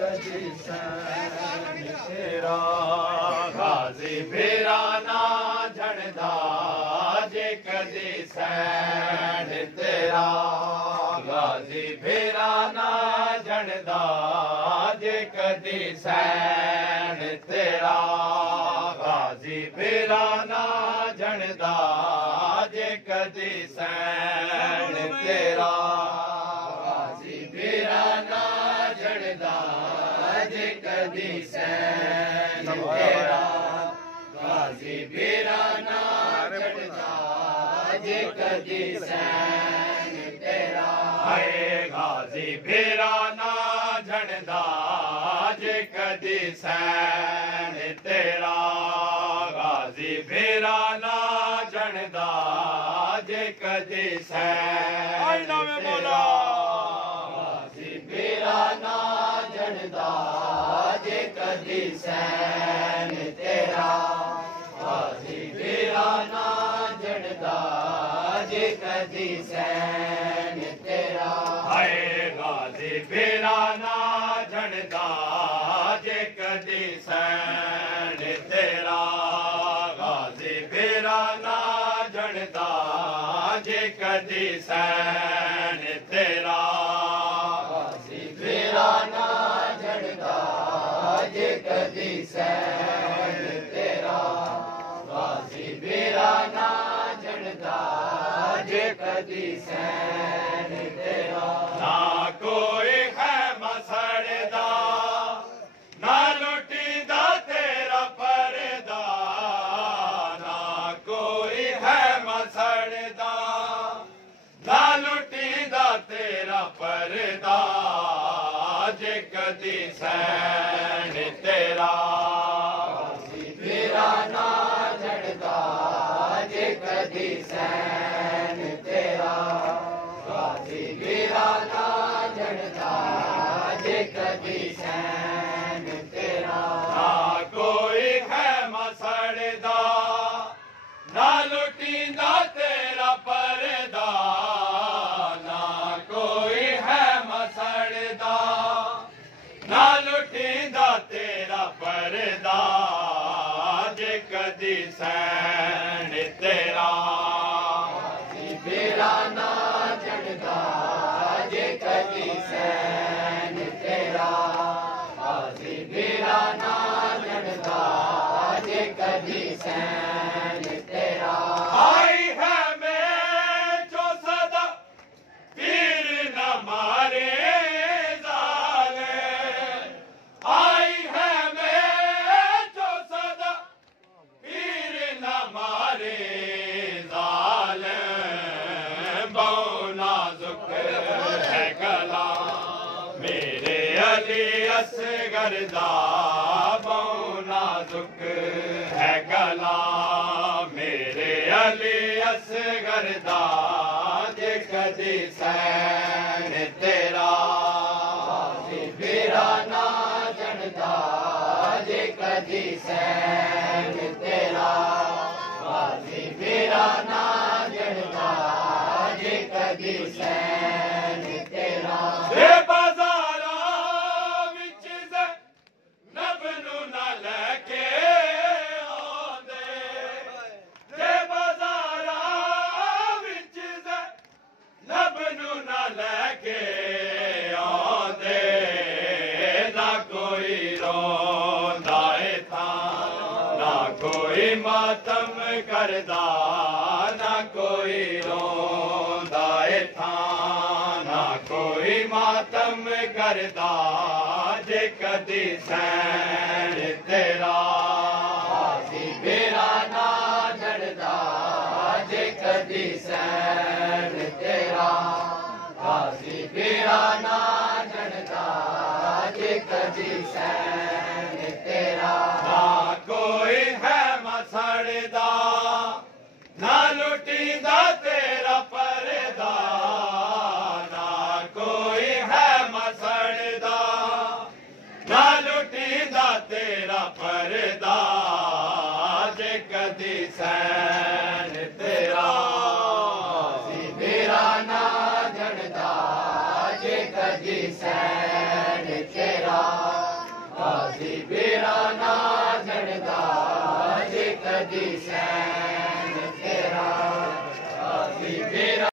कदी सैन तेरा गाजी फेरा ना झड़दा जे कदी सैन तेरा गाजी फेरा ना झड़दा जे कदी सैन तेरा गाजी फेरा ना झड़दा जे कदी सैन तेरा गाजी फेरा ना झड़दा जे कदी सैन तेरा गाजी फेरा ना झड़दा जे कदी सैन तेरा हाय गाजी फेरा ना झड़दा जे कदी सैन तेरा गाजी फेरा ना झड़दा जे कदी सैन तेरा गाजी फेरा ना झड़दा जे कदी सैन तेरा गाजी फेरा ना झड़दा जे कदी सैन तेरा हाय गाजी फेरा ना झड़दा जे कदी सैन तेरा गाजी फेरा ना झड़दा जे कदी सैन तेरा गाजी फेरा ना झड़दा जे कदी सैन तेरा गाजी फेरा ना झड़दा जे कदी सैन तेरा ना कोई है मसड़दा ना लुटीदा तेरा परदा ना कोई है मसड़दा ना लुटीदा तेरा परदा जे कदी सैन तेरा गाजी फेरा ना झड़दा जे कदी सैन तेरा गाजी फेरा ना झड़दा जे कदी सैन तेरा ना कोई है मसड़दा ना लुटीदा तेरा परदा ना कोई है मसड़दा ना लुटीदा तेरा परदा जे कदी सैन तेरा गाजी फेरा ना झड़दा जे कदी सैन तेरा गाजी फेरा ना झड़दा जे कदी सैन तेरा आई है मैं जो सदा पीर न मारे जाले आई है मैं जो सदा पीर न मारे जाले बहु नाजुक है गला मेरे अली असगर दा बहु नाजुक है गला मेरे अली असगर दा जे कदी सैन तेरा गाजी फेरा ना झड़दा जे कदी सैन तेरा गाजी फेरा ना झड़दा जे कदी सैन तेरा बाजारा विच नब नू ना लैके आंदे जे बाजारा विच नब नू ना लैके आंदे ना कोई रोंदा था ना कोई मातम करदा ना कोई रोंदा था ना कोई मातम करदा जे कदी सैन तेरा गाजी फेरा ना झड़दा जे कदी सैन तेरा गाजी फेरा ना झड़दा जे कदी सैन तेरा ना कोई है मसड़दा ना लुटीदा तेरा परदा ना कोई है मसड़दा ना लुटीदा तेरा परदा जे कदी सैन तेरा गाजी फेरा ना झड़दा जे कदी सैन तेरा बेड़ा ना चढ़दा जे कदी सैं